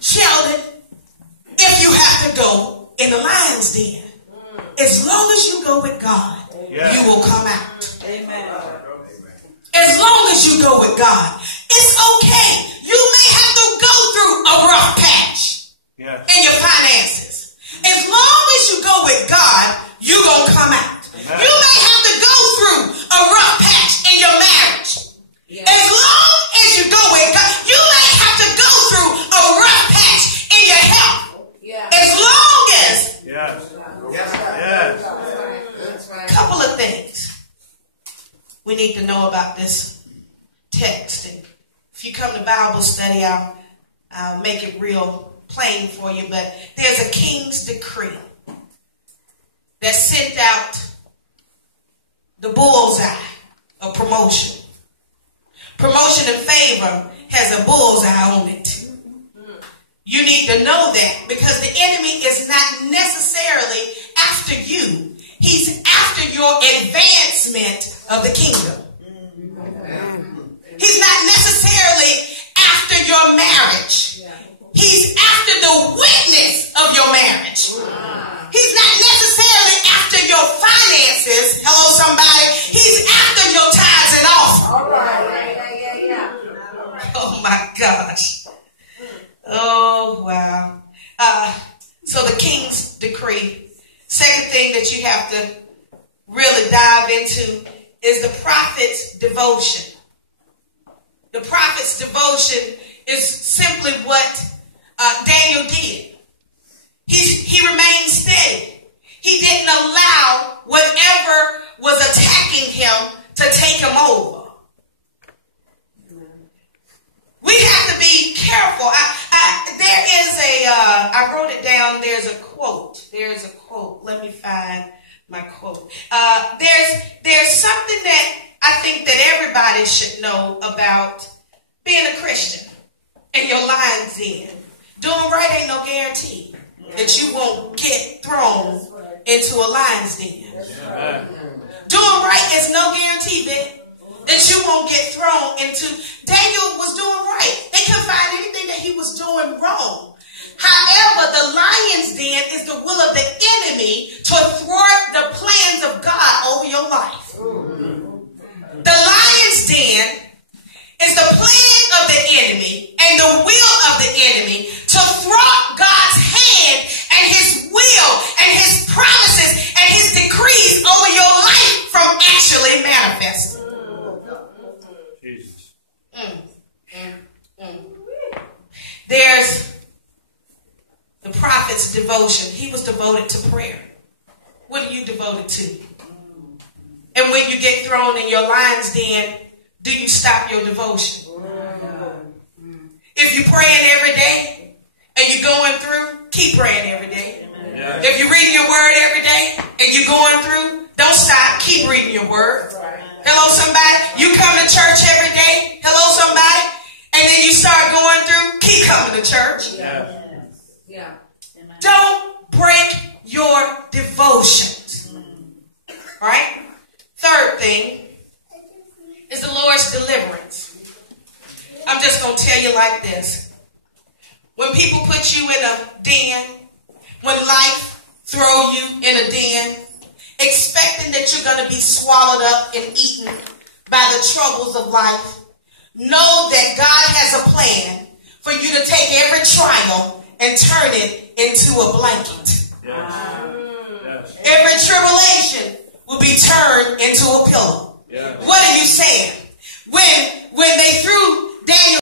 Sheldon, if you have to go in the lion's den, as long as you go with God, you will come out. Amen. As long as you go with God, it's okay. You may have to go through a rough patch in your finances. As long as you go with God, you're going to come out. Amen. You may have to go through a rough patch in your marriage. As long as you go with God, you may have to go through a rough patch in your health. As long as. A couple of things we need to know about this text. And if you come to Bible study, I'll make it real plain for you. But there's a king's decree that sent out the bullseye of promotion. Promotion and favor has a bullseye on it. You need to know that, because the enemy is not necessarily after you. He's after your advancement of the kingdom. He's not necessarily after your marriage. He's after the witness of your marriage. He's not necessarily after your finances. Hello, somebody. He's after your tithes and offering. Oh, my gosh. Oh, wow. So the king's decree. Second thing that you have to really dive into is the prophet's devotion. The prophet's devotion is simply what Daniel did. He remained steady. He didn't allow whatever was attacking him to take him over. We have to be careful. I wrote it down. There's a quote. Let me find my quote. There's something that I think that everybody should know about being a Christian and your lion's den. Doing right ain't no guarantee that you won't get thrown into a lion's den. Doing right is no guarantee that you won't get thrown into. Daniel was doing right. They couldn't find anything that he was doing wrong. However, the lion's den is the will of the enemy to thwart the plans of God over your life. The lion's den is the plan of the enemy and the will of the enemy to thwart God's hand and his will and his promises and his decrees over your life from actually manifesting. Jesus. There's the prophet's devotion. He was devoted to prayer. What are you devoted to? And when you get thrown in your lion's den, do you stop your devotion? If you're praying every day and you're going through, keep praying every day. If you're reading your word every day and you're going through, don't stop. Keep reading your word. Hello, somebody. You come to church every day. Hello, somebody. And then you start going through, keep coming to church. Don't break your devotions. All right? Third thing is the Lord's deliverance. I'm just going to tell you like this. When people put you in a den, when life throw you in a den, expecting that you're going to be swallowed up and eaten by the troubles of life, know that God has a plan for you to take every trial and turn it into a blanket. Every tribulation will be turned into a pillow. What are you saying? When they threw